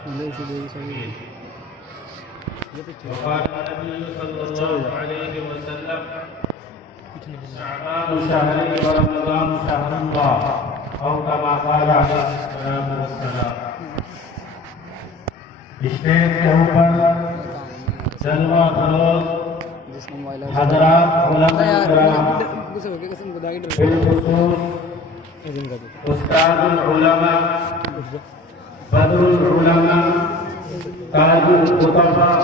وقال النبي صلى الله عليه وسلم شعبان شهري ورمضان شهر الله او كما قال عليه الصلاه والسلام. اسٹیج کے اوپر جلوہ فروز حضرات علماء کرام بالخصوص استاد العلماء بدر العلماء تاج الخطباء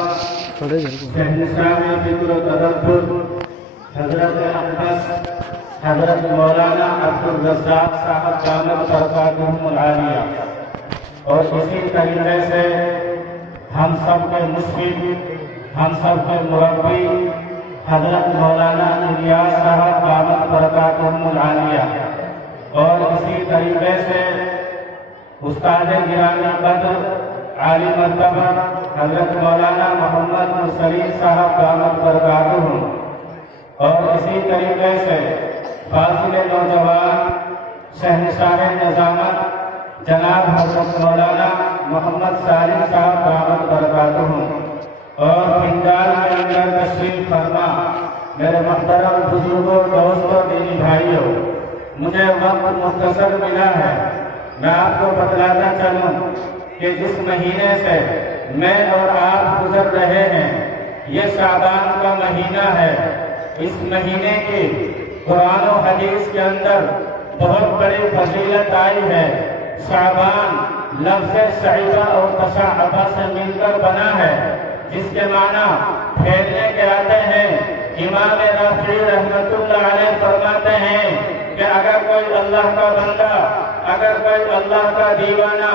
شہنشاہ فکر و تدبر حضرت حضرت مولانا عبدالرزاق صاحب جامعہ برکاتہم العالیہ، اور اسی طریقے سے ہم سب کے مشرف، ہم سب کے مربی حضرت مولانا الیاس صاحب جامعہ برکاتہم العالیہ، اور اسی طریقے سے استاد گرامی قدر عالی مرتبہ حضرت مولانا محمدطریقت صاحب جامعہ برکاتہم، اور اسی طریقے سے فاضل نوجواں شہنشاہ نظامت جناب حضرت مولانا محمد صاحب جامعہ برکاتہم، اور پنڈال کے اندر تشریف فرما میرے محترم بزرگوں، دوستوں، دینی بھائیوں، مجھے وقت مختصر ملا ہے، میں آپ کو بتلاتا چلوں کہ جس مہینے سے میں اور آپ گزر رہے ہیں یہ شعبان کا مہینہ ہے۔ اس مہینے کی قرآن و حدیث کے اندر بہت بڑی فضیلت آئی ہے۔ شعبان لفظ شعبہ اور تشعبہ سے مل کر بنا ہے، جس کے معنی پھیلنے کے آتے ہیں۔ امام رافعی رحمت اللہ علیہ فرماتے ہیں کہ اگر کوئی اللہ کا بندہ، اگر کوئی اللہ کا دیوانہ،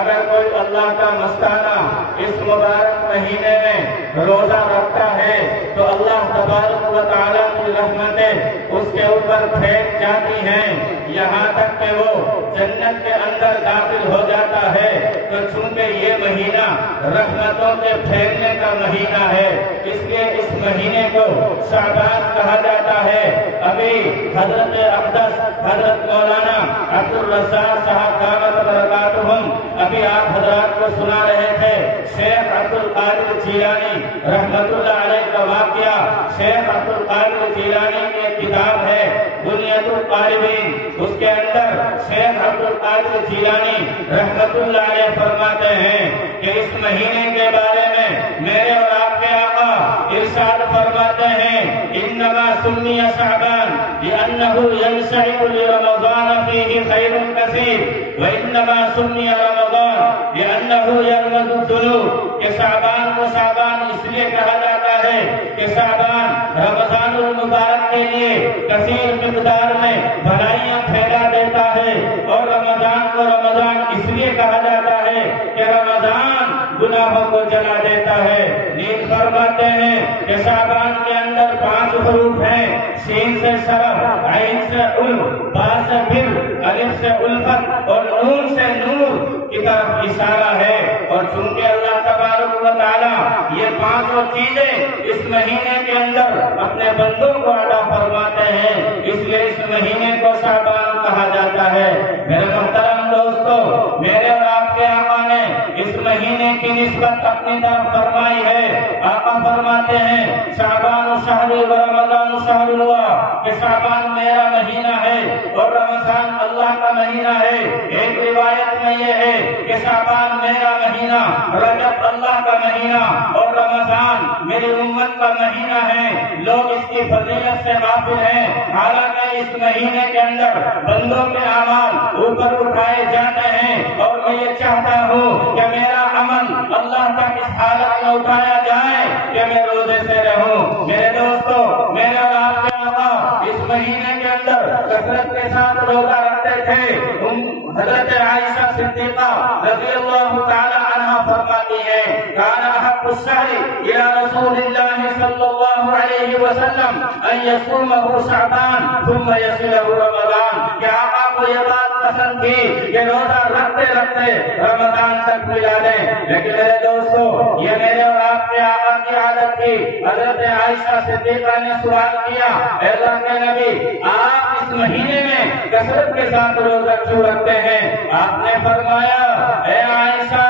اگر کوئی اللہ کا مستانہ اس مبارک مہینے میں روزہ رکھتا ہے تو اللہ تبارک و تعالیٰ کی رحمتیں اس کے اوپر پھینک جاتی ہیں، یہاں تک کہ وہ جنت کے اندر داخل ہو جاتا ہے۔ تو چونکہ یہ مہینہ رحمتوں کے پھیلنے کا مہینہ ہے، اس لیے اس مہینے کو شعبان کہا جاتا ہے۔ ابھی حضرت اقدس حضرت مولانا عبدالرزاق صاحب جامعہ برکاتہم ابھی آپ حضرات کو سنا رہے تھے، شیخ عبدالقادر جیلانی رحمت اللہ علیہ کا واقعہ۔ شیخ عبدالقادر جیلانی کی ایک کتاب ہے بنیاد القاربین، اس کے اندر شیخ عبدالقادر جیلانی رحمت اللہ علیہ فرماتے ہیں کہ اس مہینے کے بارے میں میرے اور آپ کے آقا ارشاد فرماتے ہیں، انما سمی شعبان لأنه ينشعب لرمضان فيه خير كثير وانما سمی رمضان لأنه يرمض الذنوب، کہ شعبان کو شعبان اس لیے کہا جاتا ہے کہ شعبان رمضان المبارک کے لیے کثیر مقدار میں بھلائیاں پھیلا دیتا ہے، اور رمضان کو رمضان اس لیے کہا جاتا ہے کہ رمضان گناہوں کو جلا دیتا ہے۔ نیز فرماتے ہیں کہ شعبان کے اندر 5 حروف ہیں، سین سے شرف، عین سے علم، با سے بر، الف سے الفت اور نون سے نور کی طرف اشارہ ہے۔ اور چونکہ اللہ تبارک و تعالیٰ یہ 5 چیزیں اس مہینے کے اندر اپنے بندوں کو عطا فرماتے ہیں، اس لیے اس مہینے کو شعبان کہا جاتا ہے۔ میرے محترم دوستو، میرے اور آپ کے آقا نے اس مہینے کی نسبت اپنی طرف فرمائی ہے۔ آقا فرماتے ہیں شعبان شہر و رمضان شہر اللہ، کہ شعبان میرا مہینہ ہے اور رمضان اللہ کا مہینہ ہے۔ ایک روایت میں یہ ہے کہ شعبان میرا مہینہ، رجب اللہ کا مہینہ اور رمضان میری امت کا مہینہ ہے۔ لوگ اس کی فضیلت سے غافل ہیں، حالانکہ اس مہینے کے اندر بندوں کے اعمال اوپر اٹھائے جاتے ہیں، اور میں یہ چاہتا ہوں کہ میرا عمل اللہ تک اس حالت میں اٹھایا جائے کہ میں روزے سے رہوں۔ میرے دوستو، میرے اور آپ کے آقا اس مہینے کے اندر کثرت کے ساتھ روزہ رکھتے تھے۔ حضرت عائشہ صدیقہ رضی اللہ تعالی عنہ فرماتی ہیں، کان احب الشہر الی رسول اللہ صلی اللہ علیہ وسلم ان یصومہ شعبان ثم یصلہ رمضان، کہ آقا کو یہ بات پسند تھی کہ روزہ رکھتے رکھتے رمضان تک ملا دیں۔ لیکن میرے دوستو، یہ میرے اور آپ کے آقا کی عادت تھی۔ حضرت عائشہ صدیقہ نے سوال کیا، اے اللہ کے نبی، آپ اس مہینے میں کثرت کے ساتھ روزہ کیوں رکھتے ہیں؟ آپ نے فرمایا، اے عائشہ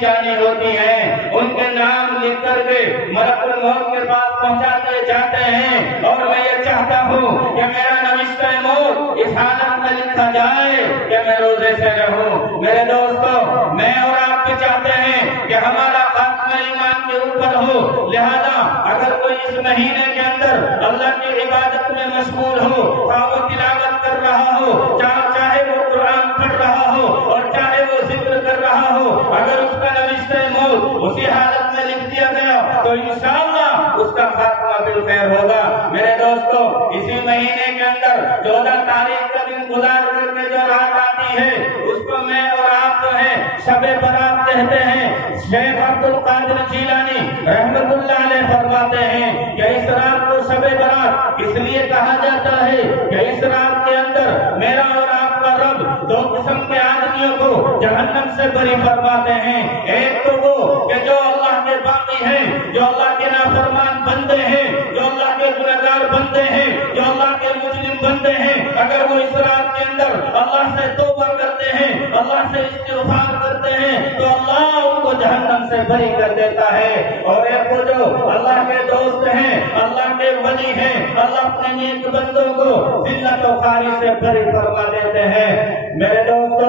جانی ہوتی ہیں، ان کے نام لکھ کر کے ملک الموت کے پاس پہنچاتے جاتے ہیں، اور میں یہ چاہتا ہوں کہ میرا نوشتہ موت اس حالت میں لکھا جائے کہ میں روزے سے رہوں۔ میرے دوستو، میں اور آپ بھی چاہتے ہیں کہ ہمارا خاتمہ ایمان کے اوپر ہو، لہذا اگر کوئی اس مہینے کے اندر اللہ کی عبادت میں مشغول ہو، خواہ وہ تلاوت کر رہا ہو، چاہے وہ قرآن پڑھ رہا ہو اور چاہے وہ ذکر کر رہا ہو، اگر اس کا نوشتہ موت اسی حالت میں لکھ دیا گیا تو انشاءاللہ اس کا خاتمہ بالخیر ہوگا۔ میرے دوستو، اسی مہینے کے اندر 14 تاریخ کا دن گزار کر کے جو رات آتی ہے اس کو میں اور آپ جو ہے شب برات کہتے ہیں۔ شیخ عبد القادر جیلانی رحمت اللہ علیہ فرماتے ہیں کہ اس رات کو شب برات اس لیے کہا جاتا ہے کہ اس رات کے اندر میرا اور آپ کا رب دو قسم کے آدمیوں کو جہنم سے بری فرماتے ہیں۔ ایک تو وہ کہ جو اللہ کے باقی ہیں، جو اللہ کے نافرمان بندے ہیں، جو اللہ کے گنہگار بندے ہیں، جو اللہ کے مجرم بندے ہیں، اگر وہ اس رات کے اندر اللہ سے توبہ کرتے ہیں، اللہ سے استغفار کرتے ہیں تو اللہ ان کو جہنم سے بری کر دیتا ہے۔ اور ایک وہ جو اللہ کے دوست ہیں، اللہ کے ولی ہیں، اللہ اپنے نیک بندوں کو ذلت و خواری سے بری فرما دیتے ہیں۔ میرے دوستو،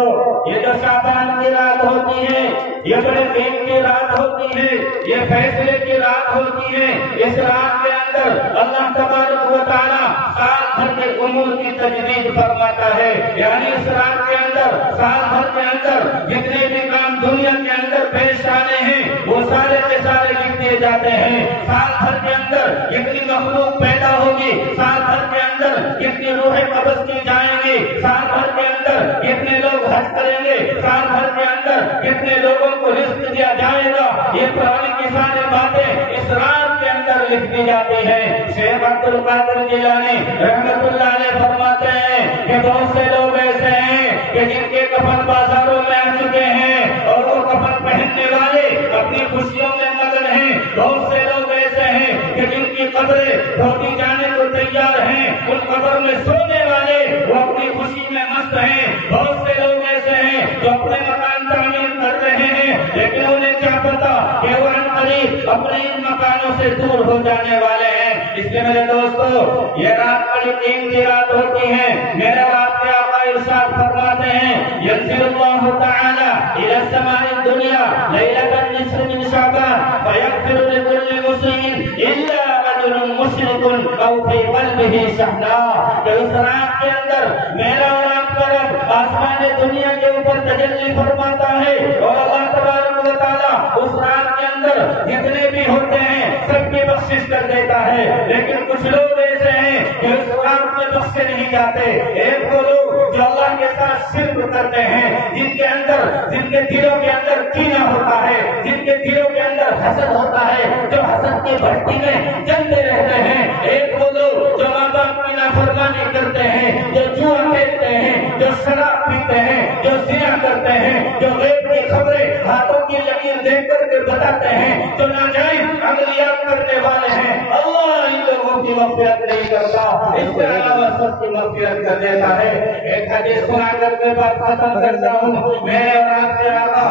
یہ جو شعبان کی رات ہوتی ہے، یہ بڑے دین کی رات ہوتی ہے، یہ فیصلے کی رات ہوتی ہے۔ اس رات کے اندر اللہ تبارک و تعالیٰ سال بھر کے امور کی تجدید فرماتا ہے، یعنی اس رات کے اندر سال بھر کے اندر جتنے بھی کام دنیا کے اندر پیش آنے ہیں وہ سارے کے سارے لکھ دیے جاتے ہیں۔ سال بھر کے اندر جتنی مخلوق پیدا ہوگی، سال بھر کے اندر جتنی روحیں قبض کی جائیں گی، سال بھر کے اندر جتنے لوگ حج کریں گے، سال بھر کے اندر جتنے لوگوں کو رزق دیا جائے گا، یہ پرانی کی ساری باتیں اس رات کے اندر لکھ دی جاتی ہیں۔ شیخ عبد القادر جیلانی رحمت اللہ علیہ فرماتے ہیں کہ بہت سے لوگ ایسے ہیں کہ جن کے کفن بازاروں میں آ چکے ہیں اور وہ کفن پہننے والے اپنی خوشیوں میں مگن ہیں۔ بہت سے لوگ ایسے ہیں کہ جن کی قبریں کھودی جانے کو تیار ہیں، ان قبر میں سونے والے وہ اپنی خوشی میں مست ہیں۔ بہت سے لوگ ایسے ہیں جو اپنے مکان تعمیر کر رہے ہیں لیکن انہیں کیا پتا کہ وہ عنقریب اپنے ان مکانوں سے دور ہو جانے والے ہیں۔ اس لیے میرے دوستو، یہ رات بڑی قیمتی رات ہوتی ہے۔ میرے رات کے آقا ارشاد فرماتے ہیں، ينزل الله تعالى الى السماء الدنيا ليلة النصف من شعبان فيغفر لكل مسلم الا رجل مشرك او في قلبه شحناء۔ کہ اس رات کے اندر میرا اور آپ کا رب آسمان دنیا کے اوپر تجلی فرماتا ہے، اور اللہ تبارک و تعالیٰ اس رات کے اندر جتنے بھی ہوتے ہیں سب کی بخشش کر دیتا ہے۔ لیکن کچھ لوگ ایسے ہیں کہ اس رات میں بخشے نہیں جاتے۔ ایک وہ لوگ جو اللہ کے ساتھ شرک کرتے ہیں، جن کے دلوں کے اندر کینہ ہوتا ہے، جن کے دلوں کے اندر حسد ہوتا ہے، جو حسد کی بھٹی میں جلتے رہتے ہیں۔ ایک وہ لوگ جو ماں باپ کی نافرمانی کرتے ہیں، جو جوا کھیلتے ہیں، جو شراب پیتے ہیں، جو زنا کرتے ہیں، جو غیب کی خبریں ہاتھوں کی لکیر دیکھ کر کے بتاتے ہیں، جو ناجائز عملیات کرنے والے ہیں، اللہ ان لوگوں کی مغفرت نہیں کرتا، اس کے علاوہ سب کی مغفرت کر دیتا ہے۔ ایک حدیث سنا کر کے بات ختم کرتا ہوں۔ میرے اور آپ کے آقا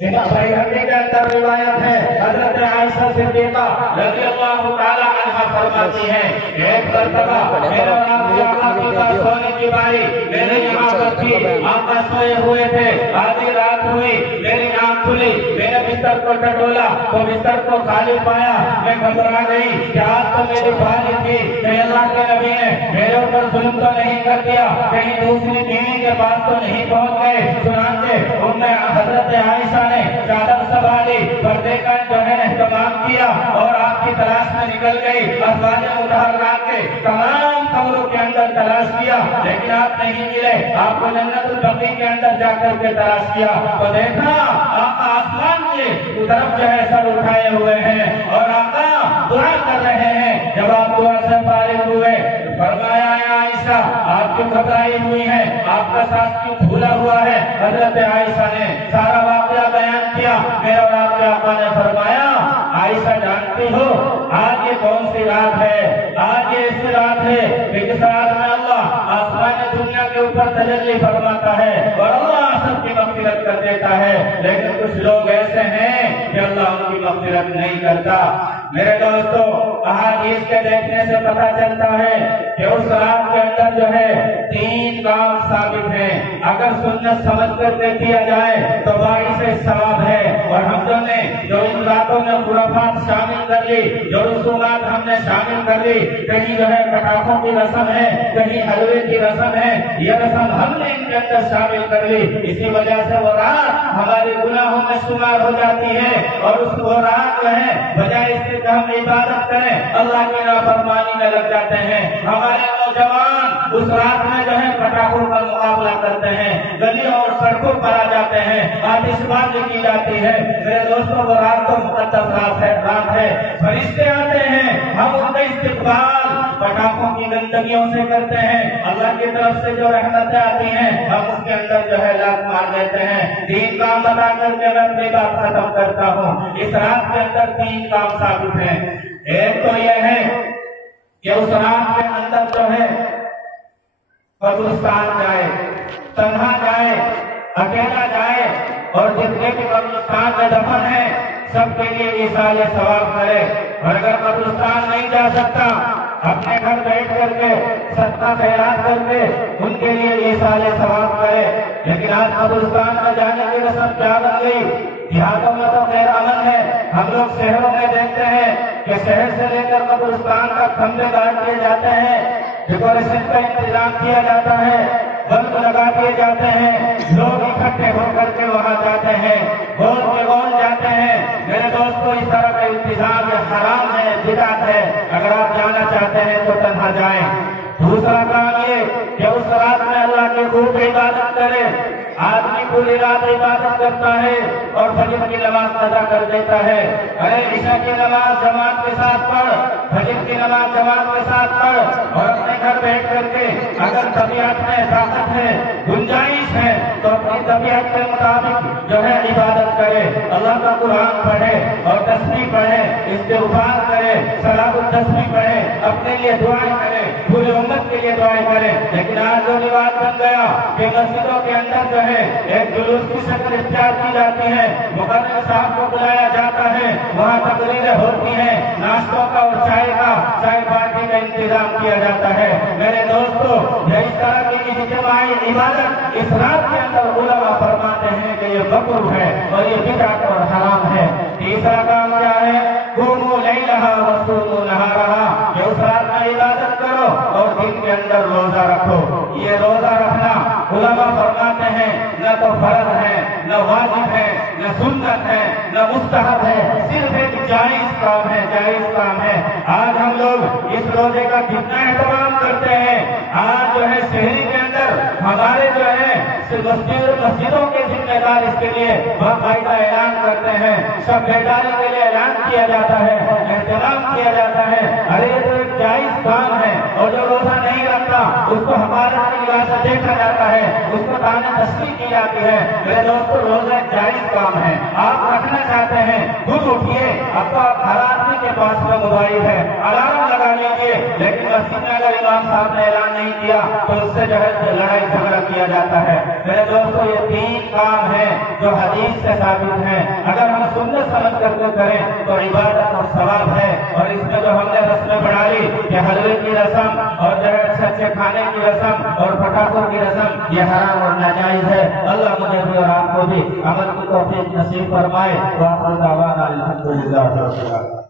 بھیسانی کے اندر روایت ہے، حضرت عائشہ صدیقہ رضی اللہ تعالیٰ عنہا فرماتی ہیں، ایک مرتبہ میرے اور آپ کے آقا کے پاس سونے کی باری میرے یہاں پر تھی، آقا سوئے ہوئے تھے، آدھی رات ہوئی، میری آنکھ کھلی، میں نے بستر کو ٹٹولا تو بستر کو خالی پایا، میں گھبرا گئی کہ آج تو میری بھاری تھی، کہیں اللہ کے نبی نے میرے اوپر ظلم تو نہیں کر دیا، کہیں دوسری بیوی کے پاس تو نہیں پہنچ گئے۔ چنانچہ حضرت عائشہ نے چادر سنبھالی، پردے کا جو ہے اہتمام کیا اور آپ کی تلاش میں نکل گئی۔ ازواج مطہرات کے تمام قبروں کے اندر تلاش کیا لیکن آپ نہیں ملے۔ آپ کو جنت البقیع کے اندر جا کر کے تلاش کیا تو دیکھا آقا آسمان کی طرف جو ہے سر اٹھائے ہوئے ہیں اور آقا دعا کر رہے ہیں۔ جب آپ دعا سے فارغ ہوئے فرمایا، اے عائشہ آپ کی گھبرائی ہوئی ہے، آپ کا سانس کیوں پھولا ہوا ہے؟ حضرت عائشہ نے سارا واقعہ بیان کیا۔ میرے اور آپ کے آقا نے فرمایا، عائشہ جانتی ہو آج یہ کون سی رات ہے؟ آج یہ ایسی رات ہے کہ جس رات میں اللہ آسمان دنیا کے اوپر تجلی فرماتا ہے اور اللہ سب کی مغفرت مغفرت کر دیتا ہے، لیکن کچھ لوگ ایسے ہیں کہ اللہ ان کی مغفرت نہیں کرتا۔ میرے دوستو، احادیث کے دیکھنے سے پتہ چلتا ہے کہ اس رات کے اندر جو ہے 3 کام ثابت ہیں۔ اگر سنت سمجھ کر کے کیا جائے تو باعث ثواب ہے، اور ہم نے جو ان راتوں میں خرافات شامل کر لی، جو رسومات ہم نے شامل کر لی، کہیں جو ہے پٹاخوں کی رسم ہے، کہیں حلوے کی رسم ہے، یہ رسم ہم نے ان کے اندر شامل کر لی، اسی وجہ سے وہ رات ہمارے گناہوں میں شمار ہو جاتی ہے، اور اس وہ رات جو ہے بجائے اس کے کہ ہم عبادت کریں اللہ کی نافرمانی میں لگ جاتے ہیں۔ ہمارے نوجوان اس رات میں جو ہے پٹاخوں کا مقابلہ کرتے ہیں، گلیوں اور سڑکوں پر آ جاتے ہیں، آتش بازی کی جاتی ہے۔ میرے دوستوں، وہ رات تو مقدس رات ہے، فرشتے آتے ہیں، ہم ان کا استقبال پٹاخوں کی گندگیوں سے کرتے ہیں، اللہ کی طرف سے جو رحمتیں آتی ہیں ہم اس کے اندر جو ہے لات مار دیتے ہیں۔ 3 کام بتا کر کے میں اپنی بات ختم کرتا ہوں۔ اس رات کے اندر 3 کام ثابت ہیں۔ ایک تو یہ ہے کہ اس رات کے اندر جو ہے قبرستان جائے، تنہا جائے، اکیلا جائے، اور جتنے بھی قبرستان میں دفن ہیں سب کے لیے ایصال ثواب کرے، اور اگر قبرستان نہیں جا سکتا اپنے گھر بیٹھ کر کے صدقہ خیرات کر کے ان کے لیے ایصال ثواب کرے۔ لیکن آج قبرستان میں جانے کی رسم کیا بن گئی؟ دیہاتوں میں تو خیر امن ہے، ہم لوگ شہروں میں دیکھتے ہیں کہ شہر سے لے کر قبرستان تک کھمبے گاڑ دیے جاتے ہیں، ڈیکوریشن کا انتظام کیا جاتا ہے، بلب لگا دیے جاتے ہیں، لوگ اکٹھے ہو کر کے وہاں جاتے ہیں، گول کے گول جاتے ہیں۔ میرے دوستو، اس طرح کا انتظام حرام ہے، بدعت ہے۔ اگر آپ جانا چاہتے ہیں تو تنہا جائیں۔ دوسرا کام یہ کہ اس رات میں اللہ کی خوب عبادت کرے۔ آدمی پوری رات عبادت کرتا ہے اور فجر کی نماز قضا کر دیتا ہے۔ ارے عشاء کی نماز جماعت کے ساتھ پڑھ، فجر کی نماز جماعت کے ساتھ پڑھ، اور اپنے گھر بیٹھ کر کے اگر طبیعت میں طاقت ہے، گنجائش ہے، تو اپنی طبیعت کے مطابق جو ہے عبادت کرے، اللہ کا قرآن پڑھے اور تسبیح پڑھے، استغفار کرے، صلاۃ التسبیح پڑھے، اپنے لیے دعائیں کرے، پوری امت کے لیے دعائیں کرے۔ لیکن آج جو رواج بن گیا کہ مسجدوں کے اندر جو ہے ایک جلوس کی شکل اختیار کی جاتی ہے، مقرر صاحب کو بلایا جاتا ہے، وہاں تقریریں ہوتی ہیں، ناشتوں کا اور چائے پارٹی کا انتظام کیا جاتا ہے۔ میرے دوستو، یہ اس طرح کی اجتماعی عبادت اس رات کے اندر علماء فرماتے ہیں کہ یہ مکروہ ہے اور یہ بدعت اور حرام ہے۔ تیسرا کام کیا ہے؟ قوموا لیلہا وصوموا نہارہا، کہ اس رات میں عبادت کرو اور دن کے اندر روزہ رکھو۔ یہ روزہ رکھنا علماء فرماتے ہیں نہ تو فرض ہے، نہ واجب ہے، نہ سنت ہے، نہ مستحب ہے، صرف ایک جائز کام ہے، جائز کام ہے۔ آج ہم لوگ اس روزے کا کتنا اہتمام کرتے ہیں۔ آج جو ہے شہری کے اندر ہمارے جو ہے مسجدوں کے ذمہ دار اس کے لیے باقاعدہ اعلان کرتے ہیں، سب بیداری کے لیے اعلان کیا جاتا ہے، اہتمام کیا جاتا ہے۔ ارے یہ تو ایک جائز کام ہے، اور جو روزہ نہیں رکھتا اس کو ہمارے نگاہ سے دیکھا جاتا ہے، اس کو تانے تشریح کی جاتی ہے۔ میرے دوستو، روزہ ایک جائز کام ہے، آپ رکھنا چاہتے ہیں خود اٹھیے۔ اب تو ہر آدمی کے پاس میں موبائل ہے، الارم لگا لیجیے، لیکن مسجد میں اگر امام صاحب نے اعلان نہیں کیا تو اس سے جو ہے لڑائی جھگڑا کیا جاتا ہے۔ میرے دوستو، یہ 3 کام ہیں جو حدیث سے ثابت ہیں، اگر ہم سنت سمجھ کر کے کریں تو عبادت اور ثواب ہے۔ اور اس میں جو ہم نے رسمیں بڑھا لی کہ حلوے کی رسم اور جو ہے اچھے اچھے کھانے کی رسم اور پٹاخوں کی رسم، یہ حرام اور ناجائز ہے۔ اللہ مجھے بھی اور آپ کو بھی عمل کی توفیق نصیب فرمائے۔ وآخر دعوانا الحمدللہ۔